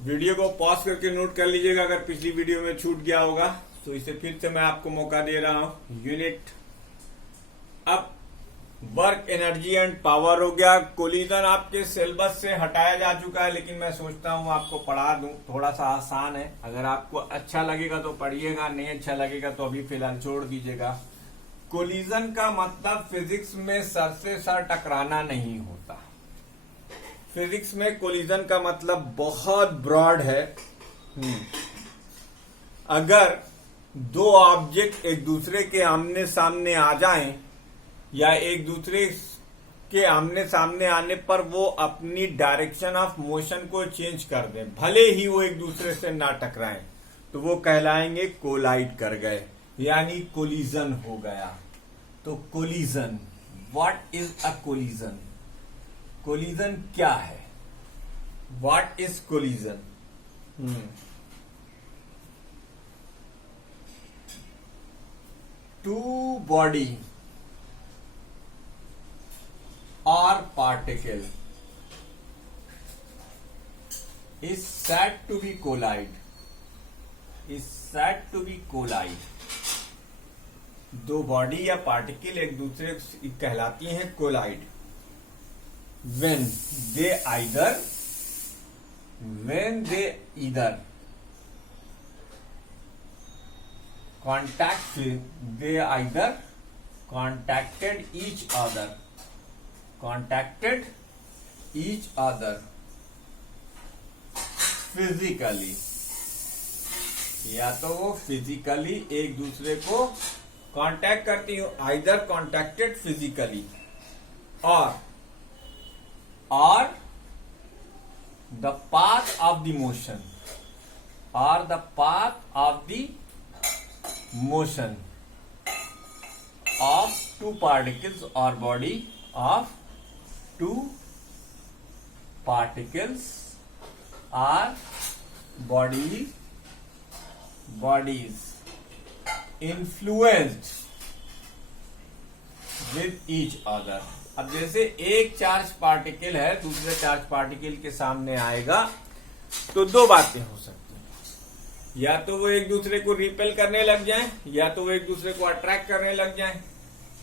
Video को pause करके note कर लीजिएगा अगर पिछली वीडियो में छूट गया होगा तो इसे फिर से मैं आपको मौका दे रहा हूं। यूनिट अब वर्क एनर्जी एंड पावर हो गया। कोलिजन आपके सिलेबस से हटाया जा चुका है, लेकिन मैं सोचता हूं आपको पढ़ा दूं, थोड़ा सा आसान है। अगर आपको अच्छा लगेगा तो पढ़िएगा, नहीं अच्छा लगेगा तो अभी फिलहाल छोड़ दीजिएगा। कोलिजन का मतलब फिजिक्स में सर से सर टकराना नहीं होता। फिजिक्स में कोलिजन का मतलब बहुत ब्रॉड है। अगर दो ऑब्जेक्ट एक दूसरे के आमने सामने आ जाएं या एक दूसरे के आमने सामने आने पर वो अपनी डायरेक्शन ऑफ मोशन को चेंज कर दें, भले ही वो एक दूसरे से ना टकराएं, तो वो कहलाएंगे कोलाइड कर गए, यानी कोलिजन हो गया। तो collision, what is a collision? Collision क्या है? What is collision? Two body or particle is said to be collide. दो बॉडी या पार्टिकल एक दूसरे कहलाती हैं collide when they either contacted each other physically, या तो वो फिजिकली एक दूसरे को कांटेक्ट करती हो, आइदर कॉन्टैक्टेड फिजिकली और the path of the motion of two particles और body of two particles are bodies influenced with each other। अब जैसे एक चार्ज पार्टिकल है दूसरे चार्ज पार्टिकल के सामने आएगा तो दो बातें हो सकती हैं, या तो वो एक दूसरे को रिपेल करने लग जाएं या तो वो एक दूसरे को अट्रैक्ट करने लग जाएं।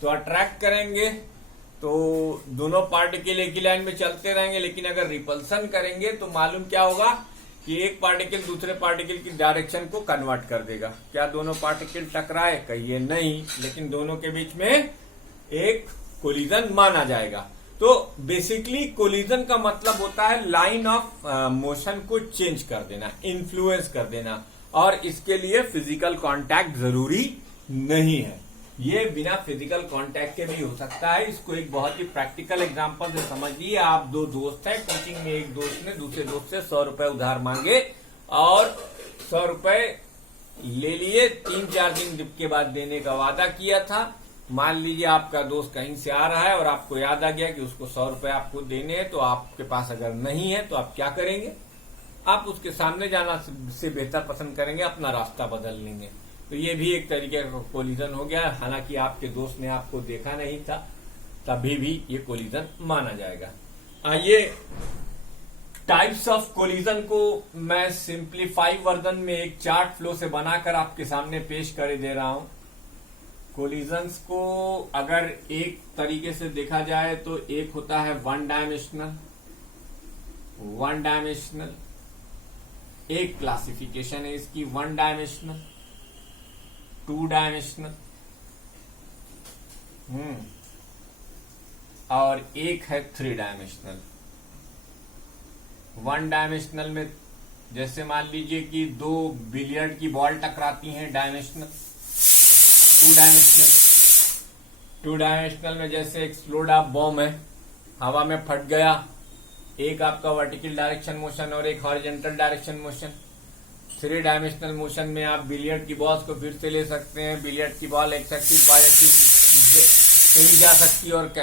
तो अट्रैक्ट करेंगे तो दोनों पार्टिकल एक ही लाइन में चलते रहेंगे, लेकिन अगर रिपल्सन करेंगे तो मालूम क्या होगा कि एक पार्टिकल दूसरे पार्टिकल की डायरेक्शन को कन्वर्ट कर देगा। क्या दोनों पार्टिकल टकराए? कहिए नहीं, लेकिन दोनों के बीच में एक कोलिजन माना जाएगा। तो बेसिकली कोलिजन का मतलब होता है लाइन ऑफ मोशन को चेंज कर देना, इन्फ्लुएंस कर देना, और इसके लिए फिजिकल कांटेक्ट जरूरी नहीं है। ये बिना फिजिकल कांटेक्ट के भी हो सकता है। इसको एक बहुत ही प्रैक्टिकल एग्जांपल से समझिए। आप दो दोस्त हैं, कोचिंग में एक दोस्त ने दूसरे दोस्त से 100 रुपए उधार मांगे और 100 रुपए ले लिए, 3-4 दिन के बाद देने का वादा किया था। मान लीजिए आपका दोस्त कहीं से आ रहा है और आपको याद आ गया कि उसको 100 रुपए आपको देने हैं, तो आपके पास अगर नहीं है तो आप क्या करेंगे? आप उसके सामने जाना से बेहतर पसंद करेंगे, अपना रास्ता बदल लेंगे। तो ये भी एक तरीके का कोलिजन हो गया। हालांकि आपके दोस्त ने आपको देखा नहीं था, तभी भी ये कोलिजन माना जाएगा। आइए टाइप्स ऑफ कोलिजन को मैं सिंप्लीफाई वर्जन में एक चार्ट फ्लो से बनाकर आपके सामने पेश कर दे रहा हूं। कोलिजन्स को अगर एक तरीके से देखा जाए तो एक होता है वन डायमेंशनल, एक क्लासिफिकेशन है इसकी वन डायमेंशनल, टू डायमेंशनल, और एक है थ्री डायमेंशनल। वन डायमेंशनल में जैसे मान लीजिए कि दो बिलियर्ड की बॉल टकराती हैं, डायमेंशनल। टू डायमेंशनल में जैसे एक्सप्लोड ऑफ बॉम्ब है, हवा में फट गया, एक आपका वर्टिकल डायरेक्शन मोशन और एक horizontal direction motion. Three dimensional motion में आप बिलियर्ड की बॉल्स को फिर से ले सकते हैं। बिलियर्ड की ball x axis y axis चली जा सकती है और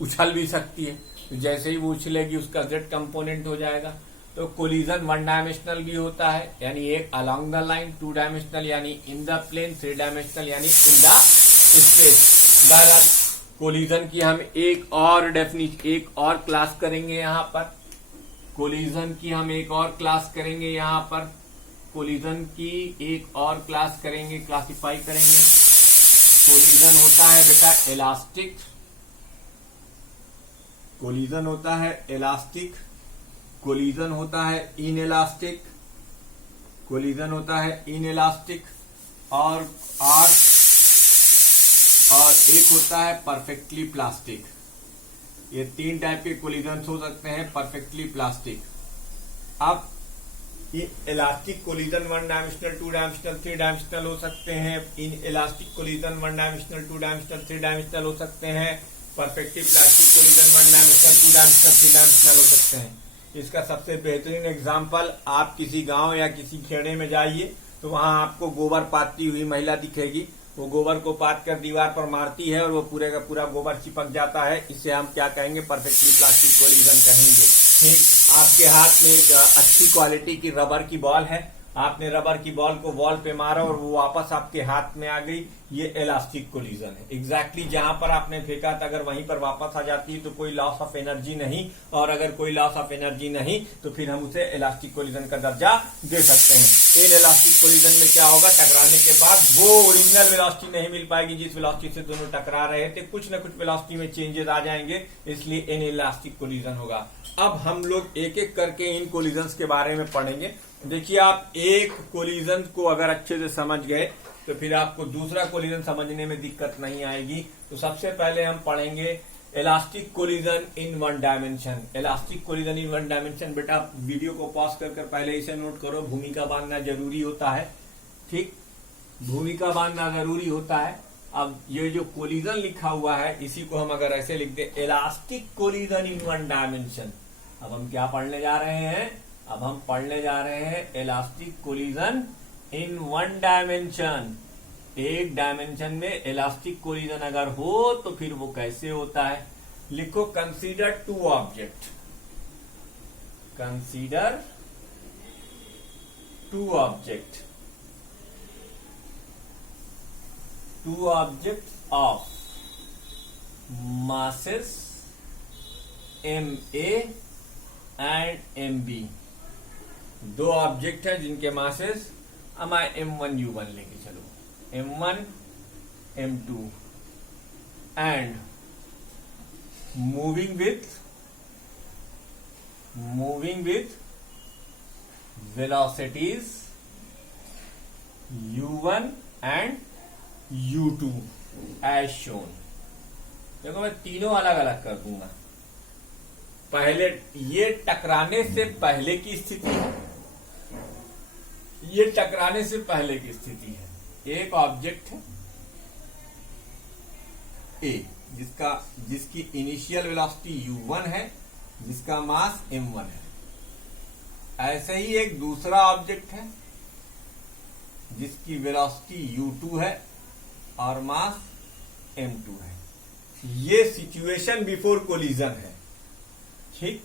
उछल भी सकती है। तो जैसे ही वो उछलेगी उसका जेड कंपोनेंट हो जाएगा। तो कोलिजन वन डायमेंशनल भी होता है, यानी एक along the line, two dimensional यानी in the plane, three dimensional यानी इन द स्पेस। बहरहाल कोलिजन की हम एक और क्लास करेंगे यहाँ पर। कोलिजन की हम एक और क्लास करेंगे, यहां पर कोलिजन की एक और क्लास करेंगे, क्लासिफाई करेंगे। कोलिजन होता है बेटा इलास्टिक, कोलिजन होता है इलास्टिक, कोलिजन होता है इनइलास्टिक, कोलिजन होता है इनइलास्टिक और एक होता है परफेक्टली प्लास्टिक। ये 3 टाइप के कोलिजन हो सकते हैं परफेक्टली प्लास्टिक। अब ये elastic collision 1 dimensional, 2 dimensional, 3 dimensional हो सकते हैं। In elastic collision 1 dimensional, 2 dimensional, 3 dimensional हो सकते हैं। Perfectly plastic collision 1 dimensional, 2 dimensional, 3 dimensional हो सकते हैं। इसका सबसे बेहतरीन एग्जाम्पल, आप किसी गांव या किसी खेड़े में जाइए तो वहां आपको गोबर पाती हुई महिला दिखेगी। वो गोबर को पात कर दीवार पर मारती है और वो पूरे का पूरा गोबर चिपक जाता है। इसे हम क्या कहेंगे? परफेक्टली प्लास्टिक कोलिजन कहेंगे। ठीक, आपके हाथ में एक अच्छी क्वालिटी की रबर की बॉल है, आपने रबर की बॉल को वॉल पे मारा और वो वापस आपके हाथ में आ गई, ये इलास्टिक कोलिजन है। एग्जैक्टली जहां पर आपने फेंका था अगर वहीं पर वापस आ जाती है तो कोई लॉस ऑफ एनर्जी नहीं, और अगर कोई लॉस ऑफ एनर्जी नहीं तो फिर हम उसे इलास्टिक कोलिजन का दर्जा दे सकते हैं। इन इलास्टिक कोलिजन में क्या होगा? टकराने के बाद वो ओरिजिनल वेलोसिटी नहीं मिल पाएगी जिस वेलोसिटी से दोनों टकरा रहे थे, कुछ न कुछ वेलोसिटी में चेंजेस आ जाएंगे, इसलिए इन इलास्टिक कोलिजन होगा। अब हम लोग एक एक करके इन कोलिजन के बारे में पढ़ेंगे। देखिए, आप एक कोलिजन को अगर अच्छे से समझ गए तो फिर आपको दूसरा कोलिजन समझने में दिक्कत नहीं आएगी। तो सबसे पहले हम पढ़ेंगे इलास्टिक कोलिजन इन 1 डायमेंशन। इलास्टिक कोलिजन इन 1 डायमेंशन, बेटा वीडियो को पॉज कर पहले इसे नोट करो, भूमिका बांधना जरूरी होता है। ठीक, भूमिका बांधना जरूरी होता है। अब ये जो कोलिजन लिखा हुआ है इसी को हम अगर ऐसे लिख दे, इलास्टिक कोलिजन इन 1 डायमेंशन। अब हम क्या पढ़ने जा रहे हैं? अब हम पढ़ने जा रहे हैं इलास्टिक कोलिजन इन 1 डायमेंशन। एक डायमेंशन में इलास्टिक कोलिजन अगर हो तो फिर वो कैसे होता है? लिखो, consider 2 object, consider 2 object, 2 object of masses MA and MB। 2 object है जिनके मासेस हमारे M1 U1 लेके चलो, M1 M2 and moving with velocities U1 and U2 as shown. देखो, मैं तीनों अलग अलग कर दूंगा। पहले ये टकराने से पहले की स्थिति है, ये टकराने से पहले की स्थिति है। एक ऑब्जेक्ट है ए जिसकी इनिशियल वेलोसिटी U1 है, जिसका मास M1 है। ऐसे ही एक दूसरा ऑब्जेक्ट है जिसकी वेलोसिटी U2 है और मास M2 है। ये सिचुएशन बिफोर कोलिजन है। ठीक,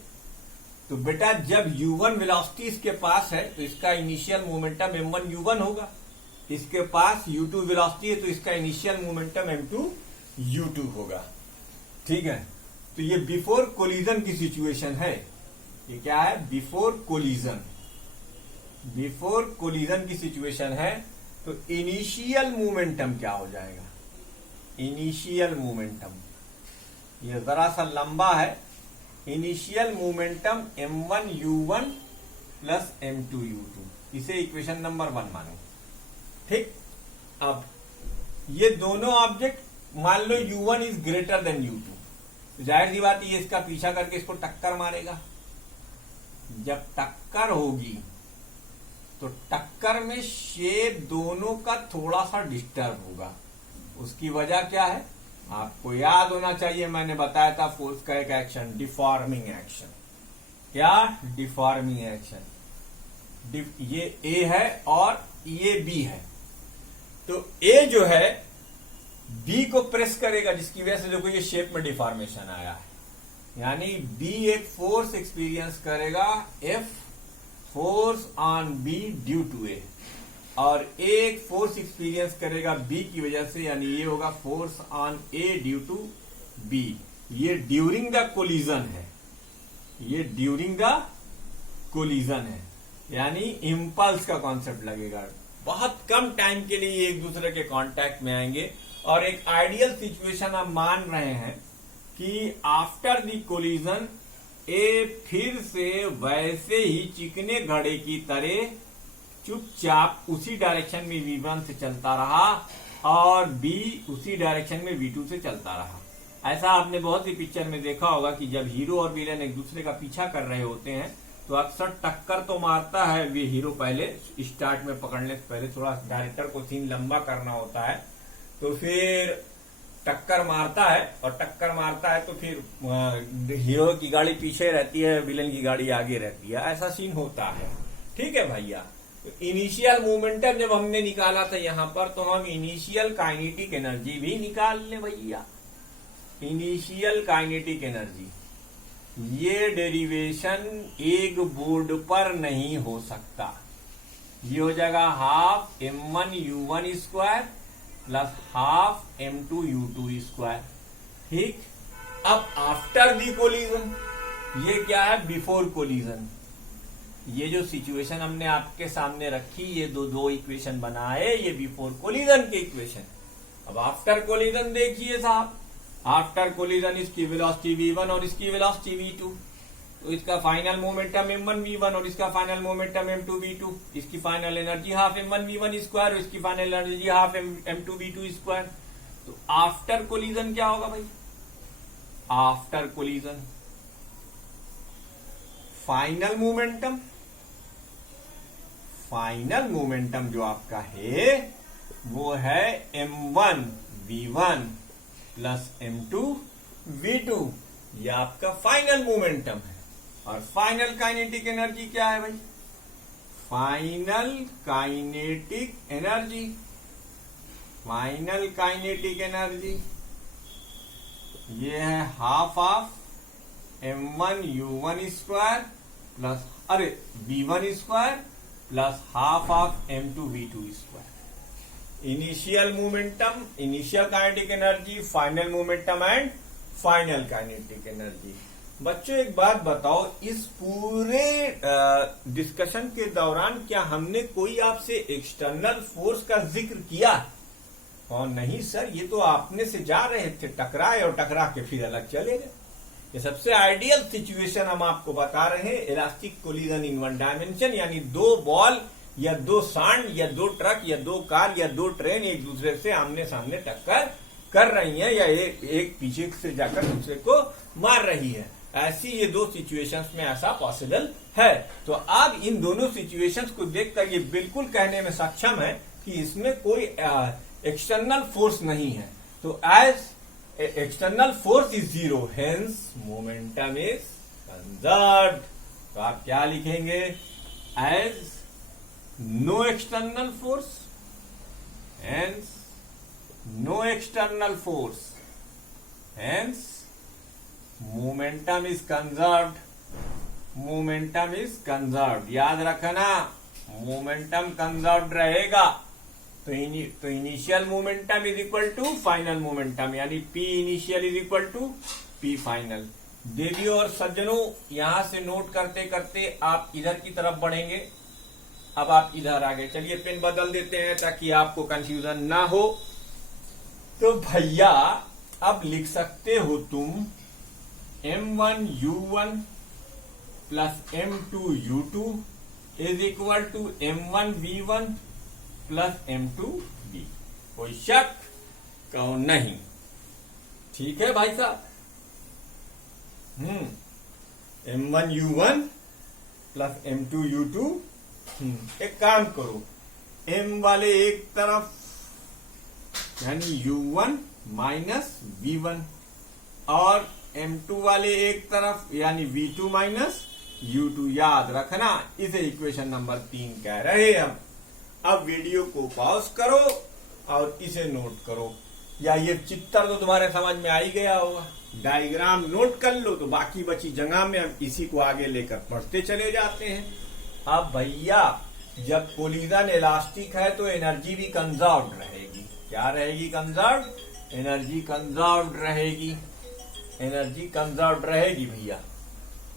तो बेटा जब U1 वेलोसिटी इसके पास है तो इसका इनिशियल मोमेंटम M1 U1 होगा। इसके पास U2 वेलोसिटी है तो इसका इनिशियल मोमेंटम M2 U2 होगा। ठीक है, तो ये बिफोर कोलिजन की सिचुएशन है। ये क्या है? बिफोर कोलिजन, बिफोर कोलिजन की सिचुएशन है। तो इनिशियल मोमेंटम क्या हो जाएगा? इनिशियल मोमेंटम ये जरा सा लंबा है। Initial momentum M1 U1 plus M2 U2, इसे इक्वेशन नंबर 1 मानो। ठीक, अब ये दोनों ऑब्जेक्ट मान लो U1 is greater than U2, तो जाहिर सी बात ये इसका पीछा करके इसको टक्कर मारेगा। जब टक्कर होगी तो टक्कर में शेप दोनों का थोड़ा सा डिस्टर्ब होगा। उसकी वजह क्या है? आपको याद होना चाहिए, मैंने बताया था फोर्स का एक एक्शन, डिफॉर्मिंग एक्शन। क्या? Deforming action. ये ए है और ये बी है, तो ए जो है बी को प्रेस करेगा, जिसकी वजह से देखो ये शेप में डिफॉर्मेशन आया है। यानी बी एक फोर्स एक्सपीरियंस करेगा, F force on B due to A, और एक फोर्स एक्सपीरियंस करेगा बी की वजह से, यानी ये होगा force on A due to B. ये ड्यूरिंग द कोलिजन है, ये ड्यूरिंग द कोलिजन है, यानी इम्पल्स का कॉन्सेप्ट लगेगा। बहुत कम टाइम के लिए एक दूसरे के कांटेक्ट में आएंगे और एक आइडियल सिचुएशन हम मान रहे हैं कि आफ्टर द कोलिजन ए फिर से वैसे ही चिकने घड़े की तरह चुपचाप उसी डायरेक्शन में V1 से चलता रहा और B उसी डायरेक्शन में V2 से चलता रहा। ऐसा आपने बहुत सी पिक्चर में देखा होगा कि जब हीरो और विलेन एक दूसरे का पीछा कर रहे होते हैं तो अक्सर टक्कर तो मारता है वे हीरो, पहले स्टार्ट में पकड़ने से पहले थोड़ा डायरेक्टर को सीन लंबा करना होता है, तो फिर टक्कर मारता है और टक्कर मारता है तो फिर हीरो की गाड़ी पीछे रहती है, विलेन की गाड़ी आगे रहती है, ऐसा सीन होता है। ठीक है भैया, तो इनिशियल मोमेंटम जब हमने निकाला था यहां पर, तो हम इनिशियल काइनेटिक एनर्जी भी निकाल लें भैया। इनिशियल काइनेटिक एनर्जी, ये डेरिवेशन एक बोर्ड पर नहीं हो सकता। ये हो जाएगा half m1u1 square plus half m2u2 square. ठीक, अब आफ्टर दी कोलिजन, ये क्या है, बिफोर कोलिजन। ये जो सिचुएशन हमने आपके सामने रखी, ये दो इक्वेशन बनाए, ये बिफोर कोलिजन के इक्वेशन। अब आफ्टर कोलिजन देखिए साहब, आफ्टर कोलिजन इसकी वेलोसिटी v1 और इसकी वेलोसिटी v2, तो इसका फाइनल मोमेंटम m1 v1 और इसका फाइनल मोमेंटम m2 v2, इसकी final energy half m1 v1 square और इसकी final energy half m2 v2 square. तो आफ्टर कोलिजन क्या होगा भाई, after collision final momentum, final momentum जो आपका है वो है m1 v1 plus m2 v2, ये आपका फाइनल मोमेंटम है। और फाइनल काइनेटिक एनर्जी क्या है भाई, final kinetic energy, final kinetic energy ये है half of m1 u1 square plus v1 square plus half of m2 v2 square. Initial momentum, initial kinetic energy, final momentum and final kinetic energy. बच्चों एक बात बताओ, इस पूरे discussion के दौरान क्या हमने कोई आपसे एक्सटर्नल फोर्स का जिक्र किया? और नहीं सर, ये तो आपने से जा रहे थे, टकराए और टकरा के फिर अलग चले गए। ये सबसे आइडियल सिचुएशन हम आपको बता रहे हैं, elastic collision in one dimension, यानी दो बॉल या दो सांड या दो ट्रक या दो कार या दो ट्रेन एक दूसरे से आमने सामने टक्कर कर रही हैं या एक पीछे से जाकर दूसरे को मार रही है। ऐसी ये दो सिचुएशंस में ऐसा पॉसिबल है। तो आप इन दोनों सिचुएशंस को देखकर ये बिल्कुल कहने में सक्षम है कि इसमें कोई एक्सटर्नल फोर्स नहीं है। तो as external force is zero, hence momentum is conserved. तो आप क्या लिखेंगे, as no external force, hence no external force, hence momentum is conserved, momentum is conserved. याद रखना, मोमेंटम कंजर्व्ड रहेगा। तो initial momentum is equal to final momentum, यानी P initial is equal to P final. देवियों और सज्जनों, यहां से नोट करते करते आप इधर की तरफ बढ़ेंगे। अब आप इधर आगे चलिए, पेन बदल देते हैं ताकि आपको कंफ्यूजन ना हो। तो भैया अब लिख सकते हो तुम m1 u1 plus m2 u2 is equal to m1 v1 plus m2 v। कोई शक कहो नहीं? ठीक है भाई साहब। m1 u1 plus m2 u2। एक काम करो, m वाले एक तरफ यानी u1 माइनस v1 और m2 वाले एक तरफ यानी v2 माइनस u2। याद रखना, इसे इक्वेशन नंबर 3 कह रहे हैं हम। अब वीडियो को पॉज करो और इसे नोट करो, या ये चित्र तो तुम्हारे समझ में आ ही गया होगा। डायग्राम नोट कर लो तो बाकी बची जगह में हम इसी को आगे लेकर पढ़ते चले जाते हैं। अब भैया जब कोलिजन इलास्टिक है तो एनर्जी भी कंजर्व्ड रहेगी। क्या रहेगी? कंजर्व्ड एनर्जी, कंजर्व्ड रहेगी, एनर्जी कंजर्व्ड रहेगी भैया।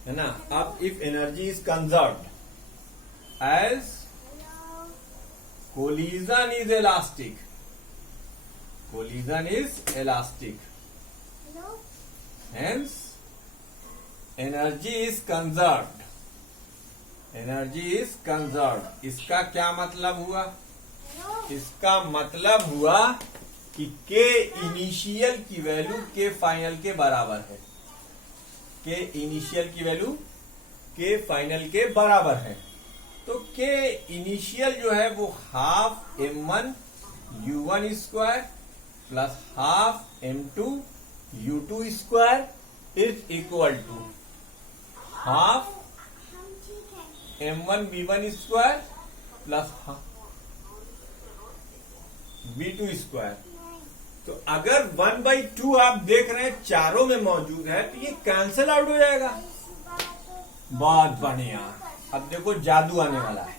है ना। अब if energy is conserved as collision is elastic, collision is elastic, hence energy is conserved, energy is conserved। इसका क्या मतलब हुआ? इसका मतलब हुआ कि के इनिशियल की वैल्यू के फाइनल के बराबर है, के इनिशियल की वैल्यू के फाइनल के बराबर है। तो के इनिशियल जो है वो half m1 u1 square plus half m2 u2 square is equal to half m1 v1 square plus v2 square. तो अगर 1/2 आप देख रहे हैं चारों में मौजूद है तो ये कैंसिल आउट हो जाएगा। बहुत बढ़िया। अब देखो जादू आने वाला है।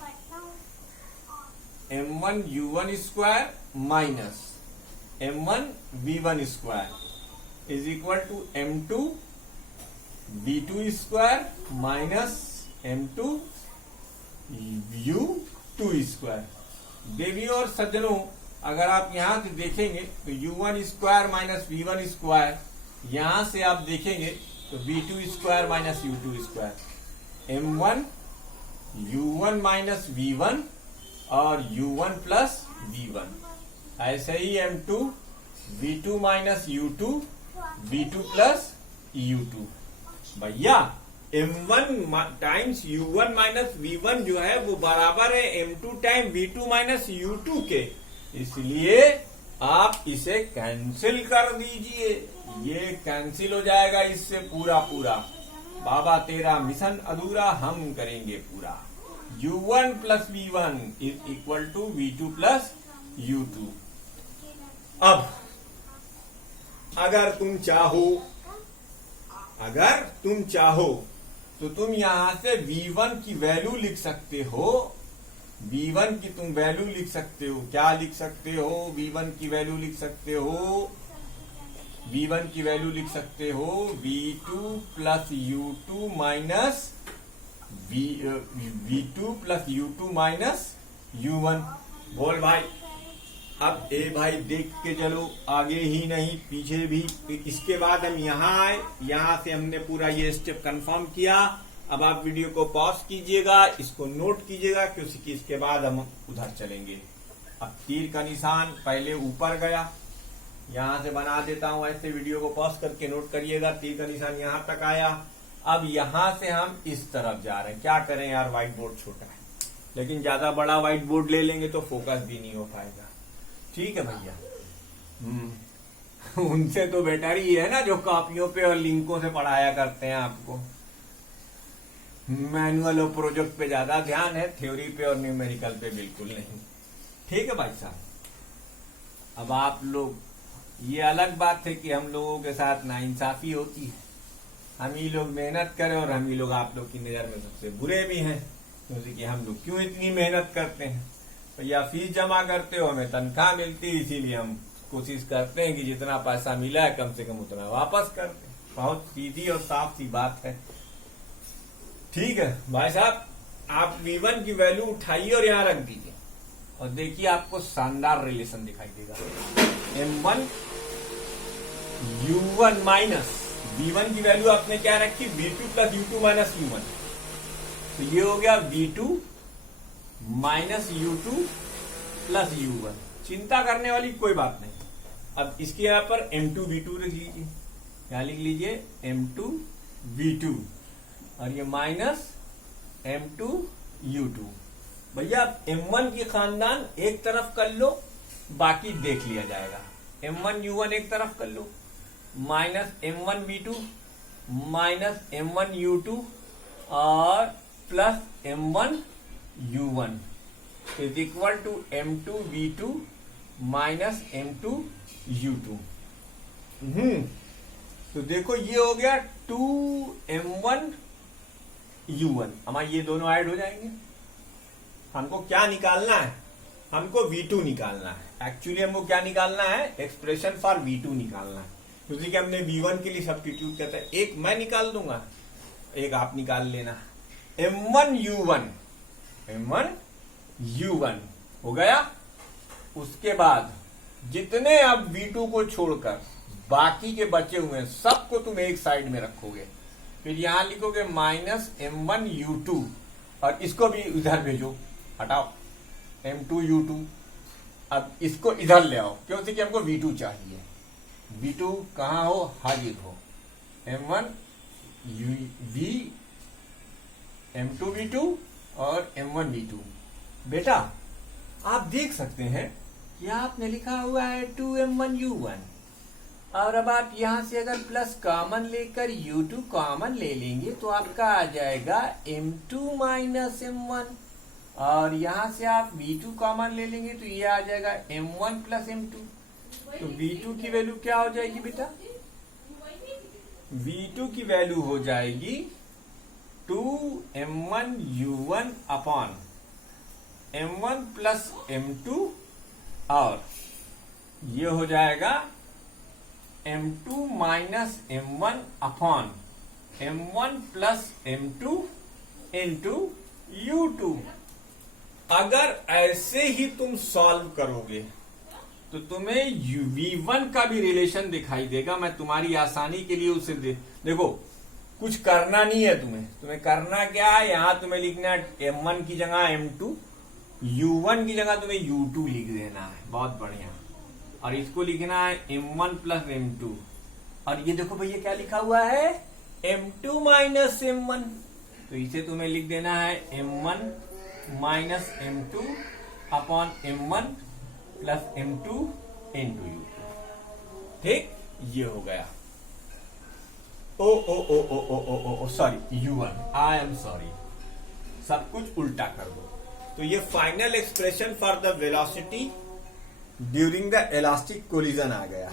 m1 u1 square minus m1 v1 square is equal to m2 v2 square minus m2 u2 square. देवियों और सज्जनों, अगर आप यहां से देखेंगे तो u1 square minus v1 square, यहां से आप देखेंगे तो v2 square minus u2 square, m1 u1 minus v1 और u1 प्लस v1। ऐसे ही m2 v2 minus u2 v2 plus u2। भैया m1 times u1 minus v1 जो है वो बराबर है m2 time v2 minus u2 के, इसलिए आप इसे कैंसिल कर दीजिए। ये कैंसिल हो जाएगा इससे पूरा पूरा। बाबा तेरा मिशन अधूरा हम करेंगे पूरा। u1 plus v1 is equal to v2 plus u2। अब अगर तुम चाहो तो तुम यहां से v1 की वैल्यू लिख सकते हो। v1 की तुम वैल्यू लिख सकते हो। क्या लिख सकते हो? v1 की वैल्यू लिख सकते हो, v1 की वैल्यू लिख सकते हो v2 plus u2 minus v2 plus u2 minus u1। बोल भाई। अब ए भाई देख के चलो, आगे ही नहीं पीछे भी। इसके बाद हम यहाँ आए, यहाँ से हमने पूरा ये स्टेप कंफर्म किया। अब आप वीडियो को पॉज कीजिएगा, इसको नोट कीजिएगा क्योंकि इसके बाद हम उधर चलेंगे। अब तीर का निशान पहले ऊपर गया, यहां से बना देता हूं ऐसे। वीडियो को पॉज करके नोट करिएगा। तीर का निशान यहां तक आया। अब यहां से हम इस तरफ जा रहे हैं। क्या करें यार, व्हाइट बोर्ड छोटा है, लेकिन ज्यादा बड़ा व्हाइट बोर्ड ले लेंगे तो फोकस भी नहीं हो पाएगा। ठीक है भैया। उनसे तो बेटर ही है ना जो कॉपियों पे और लिंकों से पढ़ाया करते हैं आपको। मैनुअल और प्रोजेक्ट पे ज्यादा ध्यान है, थ्योरी पे और न्यूमेरिकल पे बिल्कुल नहीं। ठीक है भाई साहब। अब आप लोग, ये अलग बात है कि हम लोगों के साथ नाइंसाफी होती है। हम ही लोग मेहनत करें और हम ही लोग आप लोग की नजर में सबसे बुरे भी हैं, क्योंकि हम लोग क्यों इतनी मेहनत करते हैं। तो या फीस जमा करते हो, हमें तनख्वाह मिलती है, इसीलिए हम कोशिश करते हैं कि जितना पैसा मिला है कम से कम उतना वापस कर दें। बहुत सीधी और साफ सी बात है। ठीक है भाई साहब, आप v1 की वैल्यू उठाइए और यहां रख दीजिए और देखिए आपको शानदार रिलेशन दिखाई देगा। m1 u1 माइनस v1 की वैल्यू आपने क्या रखी, v2 plus u2 minus u1। तो ये हो गया v2 minus u2 plus u1। चिंता करने वाली कोई बात नहीं। अब इसके यहां पर m2 v2 लिख लीजिए। क्या लिख लीजिए? m2 v2 और ये माइनस m2 u2। भैया m1 की खानदान एक तरफ कर लो, बाकी देख लिया जाएगा। m1 u1 एक तरफ कर लो, minus m1 v2 minus m1 u2 और plus m1 u1 is equal to m2 v2 minus m2 u2। तो देखो ये हो गया 2m1 u1। हमारे ये दोनों ऐड हो जाएंगे। हमको क्या निकालना है? हमको v2 निकालना है। एक्चुअली हमको क्या निकालना है? एक्सप्रेशन फॉर v2 निकालना है, क्योंकि हमने v1 के लिए सब्स्टिट्यूट करता है। एक मैं निकाल दूंगा, एक आप निकाल लेना, m1u1 हो गया। उसके बाद जितने अब v2 को छोड़कर बाकी के बचे हुए हैं सबको तुम एक साइड में रखोगे, फिर यहां लिखोगे -m1u2 और इसको भी इधर भेजो, हटाओ m2u2। अब इसको इधर ले आओ, क्योंकि कि हमको v2 चाहिए, v2 कहां हो, हाजिर हो, m2v2 और m1v2। बेटा आप देख सकते हैं कि आपने लिखा हुआ है 2m1u1, और अब आप यहां से अगर प्लस कॉमन लेकर u2 कॉमन ले लेंगे तो आपका आ जाएगा m2 माइनस m1, और यहां से आप v2 कॉमन ले लेंगे तो ये आ जाएगा m1 प्लस m2। तो v2 की वैल्यू क्या हो जाएगी बेटा, v2 की वैल्यू हो जाएगी 2m1u1 upon m1 plus m2, और ये हो जाएगा m2 minus m1 upon m1 plus m2 into u2। अगर ऐसे ही तुम सॉल्व करोगे तो तुम्हें v1 का भी रिलेशन दिखाई देगा। मैं तुम्हारी आसानी के लिए उसे देखो, कुछ करना नहीं है तुम्हें करना क्या है, यहां तुम्हें लिखना है m1 की जगह m2, u1 की जगह तुम्हें u2 लिख देना है, बहुत बढ़िया। और इसको लिखना है m1 प्लस m2, और ये देखो भैया क्या लिखा हुआ है, m2 माइनस m1, तो इसे तुम्हें लिख देना है m1 minus m2 upon m1 plus m2 into u2। ठीक, ये हो गया। Oh sorry u1, I am sorry, सब कुछ उल्टा कर दो। तो ये final expression for the velocity during the elastic collision आ गया।